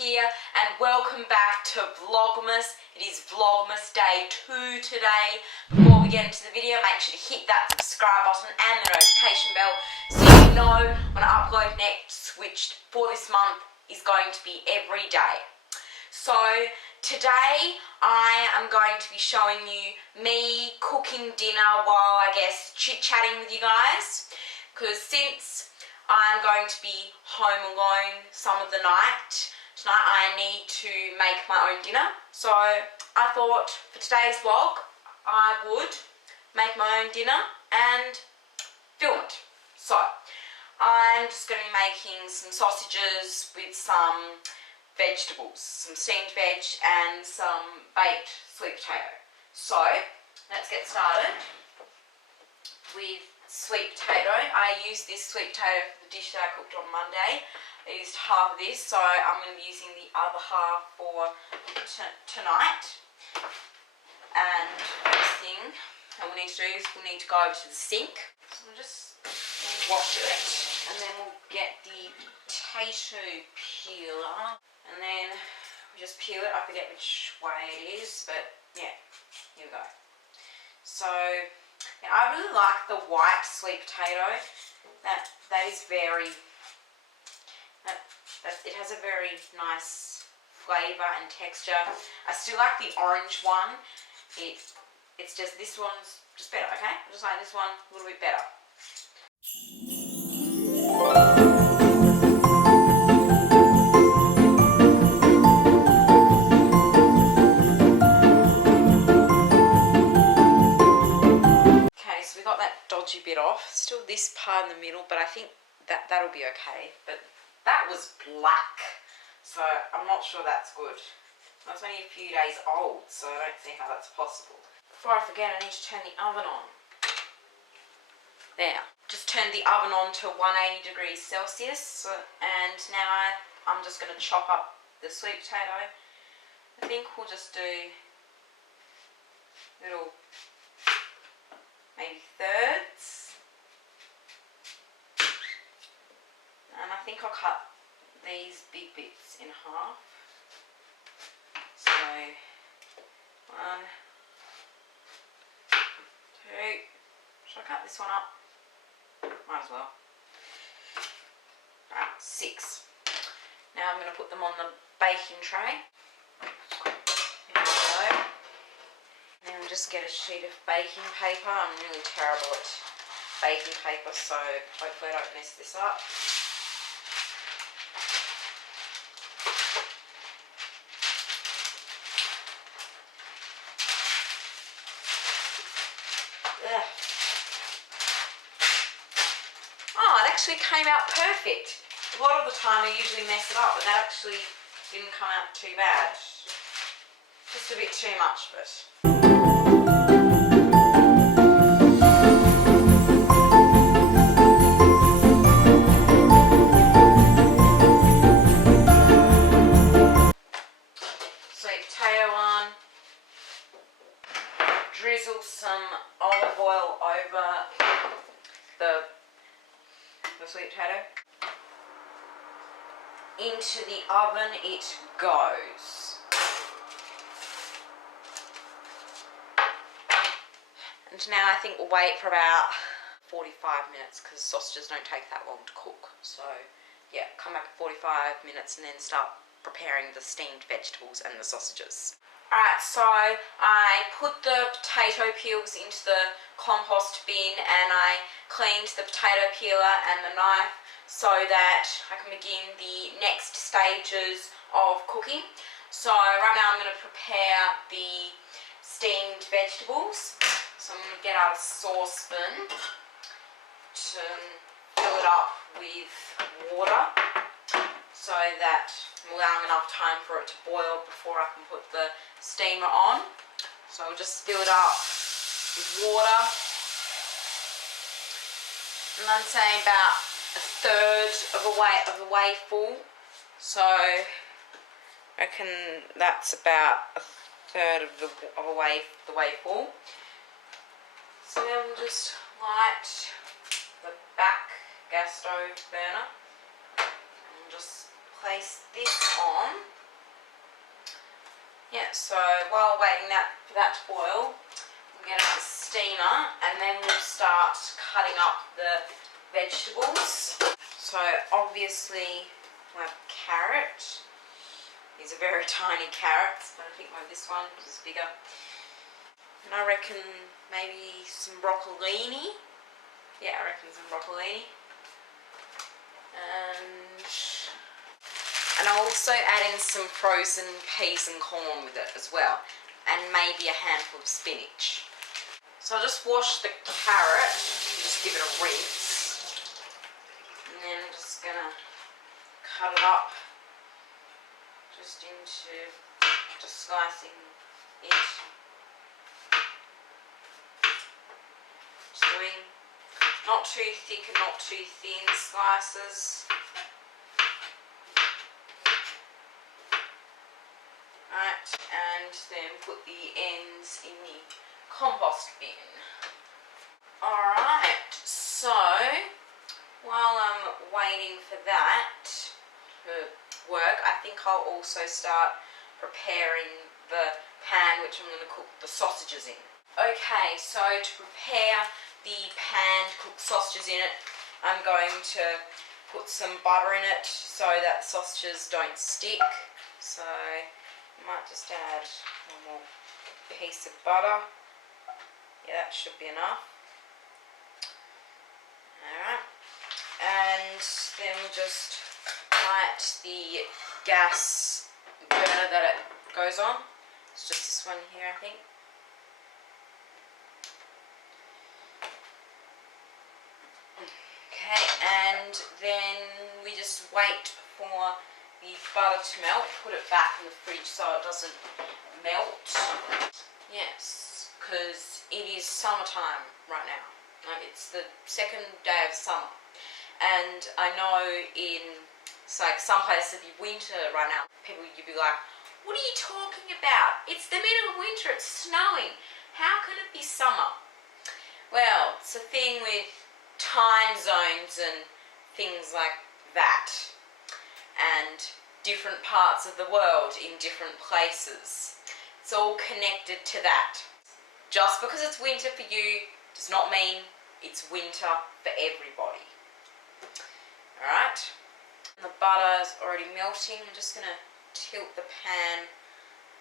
here and welcome back to Vlogmas. It is Vlogmas day 2 today. Before we get into the video, make sure to hit that subscribe button and the notification bell so you know when I upload next, which for this month is going to be every day. So today I am going to be showing you me cooking dinner while I guess chit-chatting with you guys, because since I'm going to be home alone some of the night tonight, I need to make my own dinner. So I thought for today's vlog I would make my own dinner and film it. So I'm just going to be making some sausages with some vegetables, some steamed veg and some baked sweet potato. So let's get started with sweet potato. I used this sweet potato for the dish that I cooked on Monday. I used half of this, so I'm going to be using the other half for tonight. And first thing that we'll need to do is we'll need to go over to the sink. So we'll just wash it, and then we'll get the potato peeler, and then we just peel it. I forget which way it is, but yeah, here we go. So yeah, I really like the white sweet potato. That is very, it has a very nice flavour and texture. I still like the orange one. It's just, this one's just better, okay? I just like this one a little bit better. Bit off, still this part in the middle, but I think that'll be okay. But that was black, so I'm not sure that's good. That's only a few days old, so I don't see how that's possible. Before I forget, I need to turn the oven on. There, just turned the oven on to 180 degrees Celsius, and now I'm just going to chop up the sweet potato. I think we'll just do little maybe thirds, and I think I'll cut these big bits in half. So 1, 2, should I cut this one up? Might as well. Alright, 6. Now I'm going to put them on the baking tray. Here we go. Then we'll just get a sheet of baking paper. I'm really terrible at baking paper, so hopefully I don't mess this up. Ugh. Oh, it actually came out perfect. A lot of the time I usually mess it up, but that actually didn't come out too bad. Just a bit too much of it. Drizzle some olive oil over the sweet potato. Into the oven it goes. And now I think we'll wait for about 45 minutes because sausages don't take that long to cook. So yeah, come back at 45 minutes and then start preparing the steamed vegetables and the sausages. Alright, so I put the potato peels into the compost bin and I cleaned the potato peeler and the knife so that I can begin the next stages of cooking. So right now I'm going to prepare the steamed vegetables. So I'm going to get out a saucepan to fill it up with water, so that I'm allowing enough time for it to boil before I can put the steamer on. So I'll just fill it up with water, and I'm saying about a third of a way full. So I reckon that's about a third of the way full. So then we'll just light the back gas stove burner and just place place this on. Yeah, so while waiting for that to boil, we'll get out the steamer and then we'll start cutting up the vegetables. So obviously we have carrot. These are very tiny carrots, but I think maybe this one is bigger. And I reckon maybe some broccolini. Yeah, I reckon some broccolini. And I'll also add in some frozen peas and corn with it as well, and maybe a handful of spinach. So I'll just wash the carrot and just give it a rinse, and then I'm just gonna cut it up just slicing it. Just doing not too thick and not too thin slices. Right, and then put the ends in the compost bin. Alright, so while I'm waiting for that to work, I think I'll also start preparing the pan which I'm going to cook the sausages in. Okay, so to prepare the pan to cook sausages in it, I'm going to put some butter in it so that sausages don't stick. So I might just add one more piece of butter. Yeah, that should be enough. Alright, and then we'll just light the gas burner that it goes on. It's just this one here, I think. Okay, and then we just wait for the butter to melt, put it back in the fridge so it doesn't melt. Yes, because it is summertime right now. Like, it's the second day of summer. And I know like some places it'd be winter right now. People you'd be like, what are you talking about? It's the middle of winter, it's snowing. How can it be summer? Well, it's a thing with time zones and things like that. And different parts of the world in different places. It's all connected to that. Just because it's winter for you does not mean it's winter for everybody. Alright, the butter is already melting. I'm just going to tilt the pan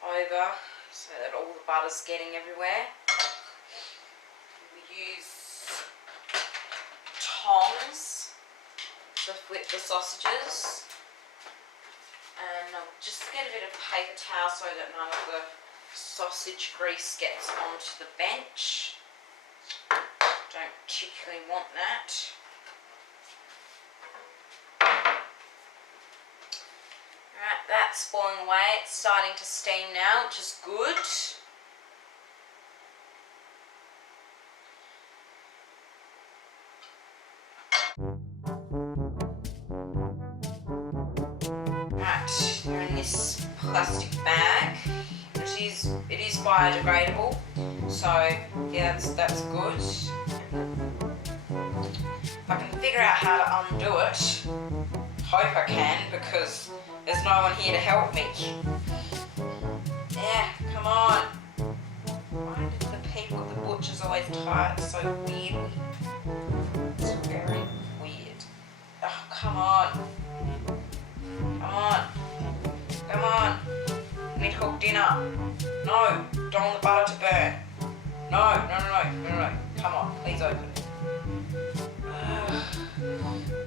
over so that all the butter's getting everywhere. We use tongs to flip the sausages. And I'll just get a bit of paper towel so that none of the sausage grease gets onto the bench. Don't particularly want that. Alright, that's boiling away. It's starting to steam now, which is good. They're in this plastic bag, which is biodegradable, so yeah, that's good. If I can figure out how to undo it, hope I can, because there's no one here to help me. Yeah, come on. Why do the people at the butcher's always tie it so weirdly? It's very weird. Oh, come on. Come on. Come on. I need to cook dinner. No, don't want the butter to burn. No. Come on, please open it.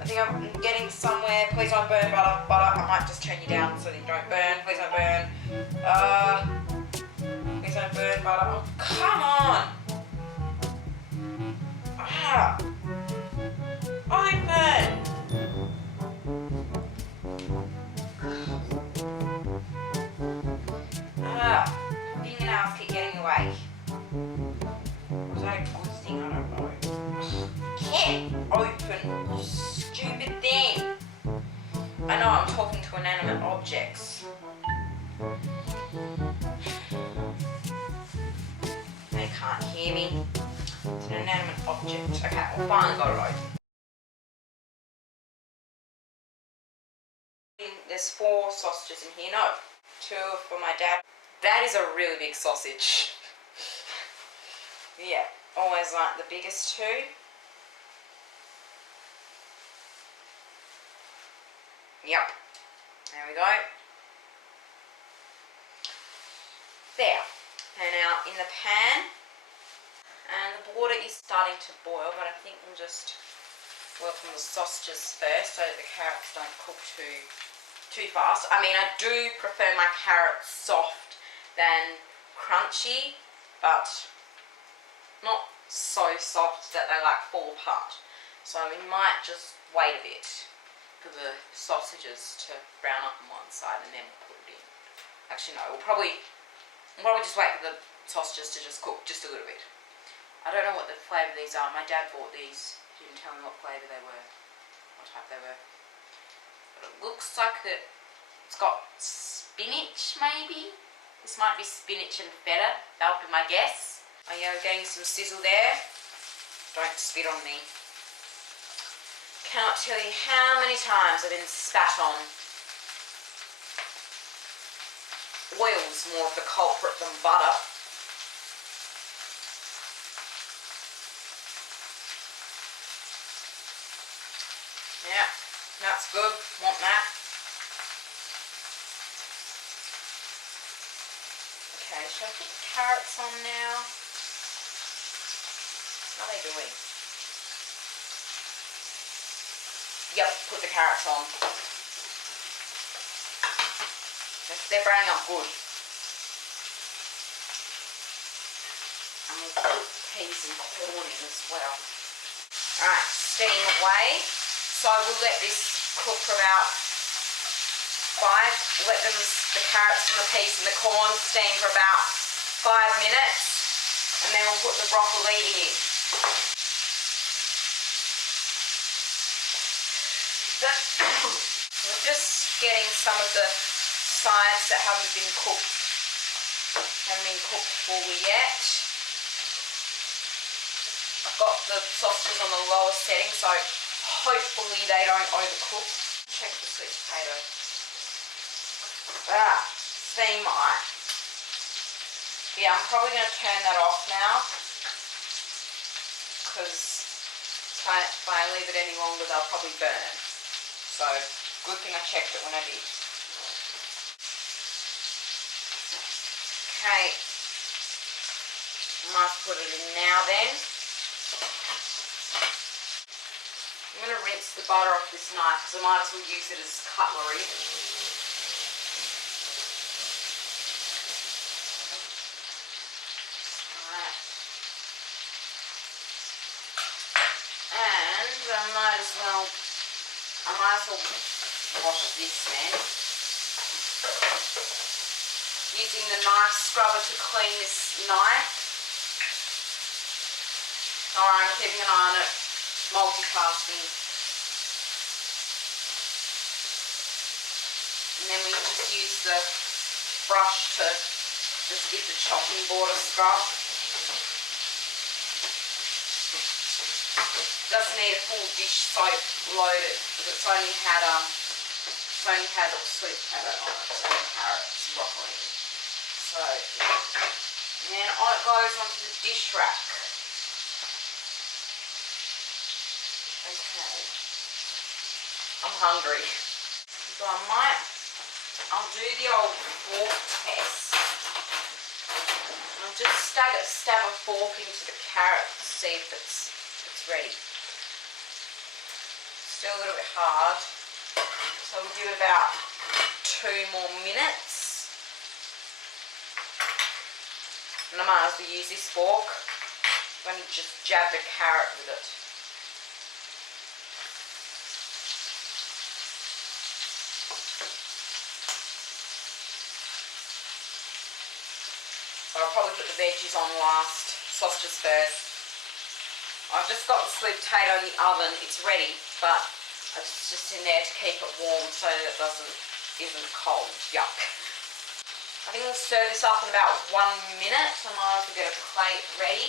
I think I'm getting somewhere. Please don't burn butter. I might just turn you down so that you don't burn. Please don't burn. Please don't burn butter. Oh, come on. Open. Fingernails keep getting away. Was that a good thing? I don't know. Can't open, you stupid thing. I know I'm talking to inanimate objects. They can't hear me. It's an inanimate object. Okay, well, finally got it open. There's 4 sausages in here. No, 2 for my dad. That is a really big sausage. Yeah, always like the biggest 2. Yep, there we go. There. And now in the pan, and the water is starting to boil, but I think we'll just work on the sausages first so that the carrots don't cook too fast. I mean, I do prefer my carrots soft than crunchy, but not so soft that they like fall apart. So we might just wait a bit for the sausages to brown up on one side and then we'll put it in. Actually no, we'll probably just wait for the sausages to just cook just a little bit. I don't know what the flavour these are. My dad bought these. He didn't tell me what flavour they were, what type they were. But it looks like it's got spinach maybe. This might be spinach and feta. That would be my guess. Oh yeah, we're getting some sizzle there. Don't spit on me. Cannot tell you how many times I've been spat on. Oil's more of the culprit than butter. Yeah, that's good. Want that. Okay, should I put the carrots on now? How are they doing? Yep, put the carrots on. They're browning up good. And we'll put peas and corn in as well. Alright, steam away. So we'll let this cook for about 5. Let the carrots and the peas and the corn steam for about 5 minutes. And then we'll put the broccolini in. We're just getting some of the sides that haven't been cooked fully yet. I've got the sausages on the lower setting, so hopefully they don't overcook. Check the sweet potato. Steam right. Yeah, I'm probably going to turn that off now, because if I leave it any longer they'll probably burn. So, good thing I checked it when I did. Okay, I might put it in now then. I'm going to rinse the butter off this knife because I might as well use it as cutlery. Alright. And I might as well wash this then. Using the knife scrubber to clean this knife. Alright, I'm keeping an eye on it, multitasking. And then we just use the brush to just give the chopping board a scrub. Doesn't need a full dish soap loaded because it's only had sweet potato on it, so carrots and broccoli. So, and then it goes onto the dish rack. Okay. I'm hungry. So I'll do the old fork test. I'll just stab a fork into the carrot to see if it's ready. Still a little bit hard. So we'll give it about 2 more minutes. And I might as well use this fork. I'm going to just jab the carrot with it. So I'll probably put the veggies on last, sausages first. I've just got the sweet potato in the oven, it's ready, but it's just in there to keep it warm so that it isn't cold. Yuck. I think we'll stir this up in about 1 minute. I might as well get a plate ready.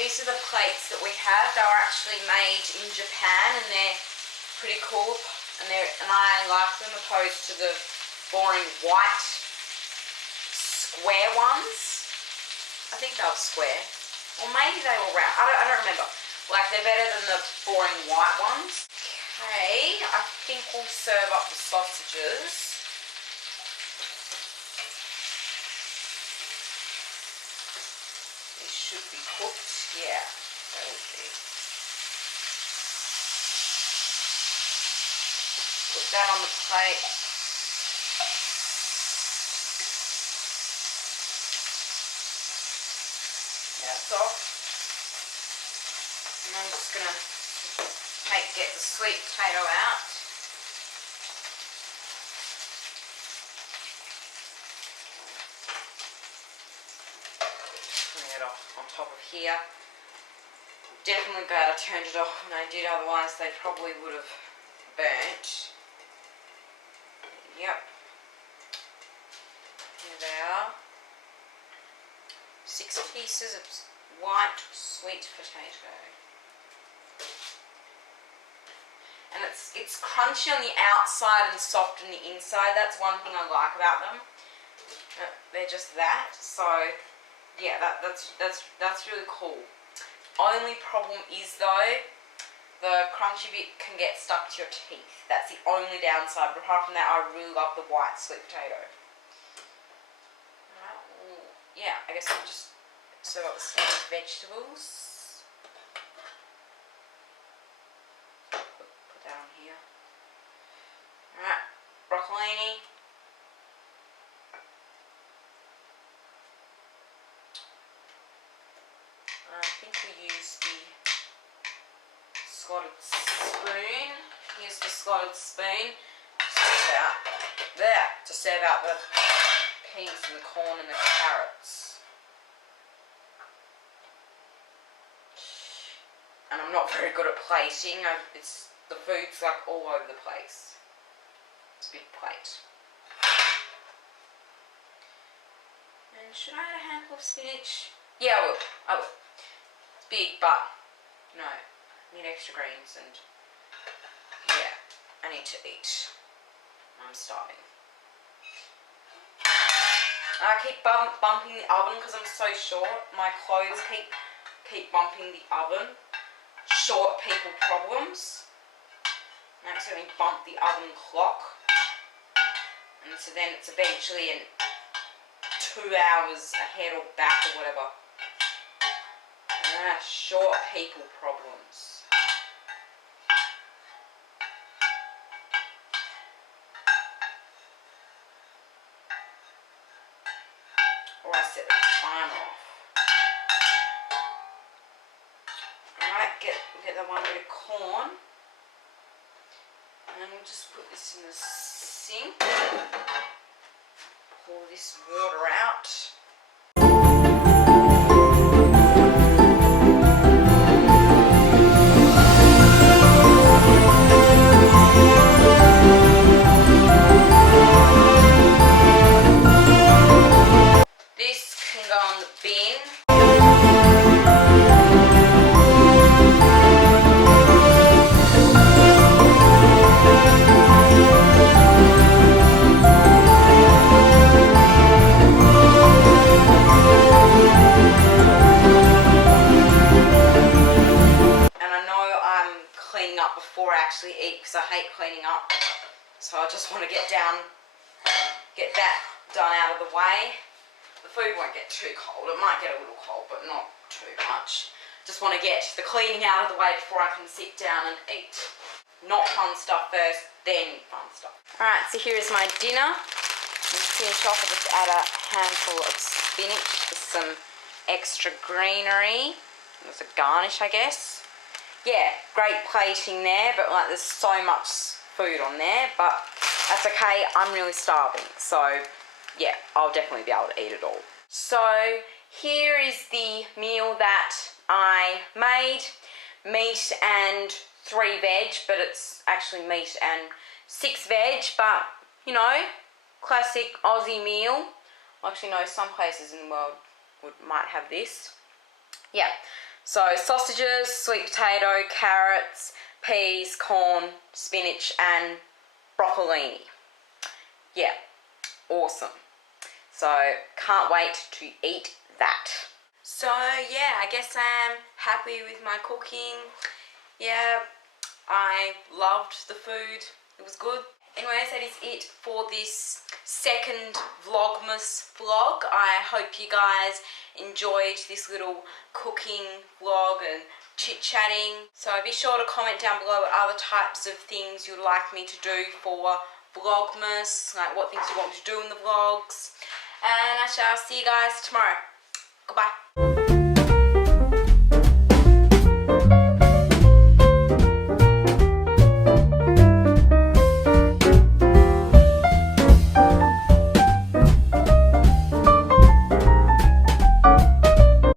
These are the plates that we have. They were actually made in Japan and they're pretty cool. And I like them opposed to the boring white square ones. I think they were square. Or maybe they were round. I don't remember. Like, they're better than the boring white ones. Okay, I think we'll serve up the sausages. These should be cooked. Yeah, they will be. Put that on the plate. Yeah, it's off. And I'm just going to get the sweet potato out. Putting it off on top of here. Definitely glad I turned it off when I did, otherwise they probably would have burnt. Yep. Here they are. 6 pieces of white sweet potato. And it's crunchy on the outside and soft on the inside. That's one thing I like about them. They're just that. So yeah, that's really cool. Only problem is though, the crunchy bit can get stuck to your teeth. That's the only downside. But apart from that, I really love the white sweet potato. Alright, well, yeah, I guess I'll just serve up the steamed vegetables. Put that on here. Alright, broccolini. I think we use the slotted spoon. Here's the slotted spoon. To serve out the peas and the corn and the carrots. And I'm not very good at plating. The food's like all over the place. It's a big plate. And should I add a handful of spinach? Yeah, I will. It's big, but no, I need extra greens and yeah, I need to eat. I'm starving. I keep bumping the oven because I'm so short. My clothes keep bumping the oven. Short people problems. I accidentally bump the oven clock. And so then it's eventually in 2 hours ahead or back or whatever. Short people problems. Or I set the timer off. Alright, get the one bit of corn. And we'll just put this in the sink. Pour this water out. This can go on the bin. Before I actually eat, because I hate cleaning up, so I just want to get that done out of the way. The food won't get too cold. It might get a little cold, but not too much. Just want to get the cleaning out of the way before I can sit down and eat. Not fun stuff first, then fun stuff. Alright, so here is my dinner. To finish off, I'll just add a handful of spinach for some extra greenery. As a garnish, I guess. Yeah, great plating there, but like there's so much food on there, but that's okay, I'm really starving, so yeah, I'll definitely be able to eat it all. So here is the meal that I made, meat and 3 veg, but it's actually meat and 6 veg, but you know, classic Aussie meal. Actually no, some places in the world might have this. Yeah. So sausages, sweet potato, carrots, peas, corn, spinach and broccolini. Yeah, awesome. So can't wait to eat that. So yeah, I guess I'm happy with my cooking. Yeah, I loved the food. It was good. Anyways, that is it for this second Vlogmas vlog. I hope you guys enjoyed this little cooking vlog and chit-chatting. So be sure to comment down below what other types of things you'd like me to do for Vlogmas, like what things you want me to do in the vlogs. And I shall see you guys tomorrow. Goodbye.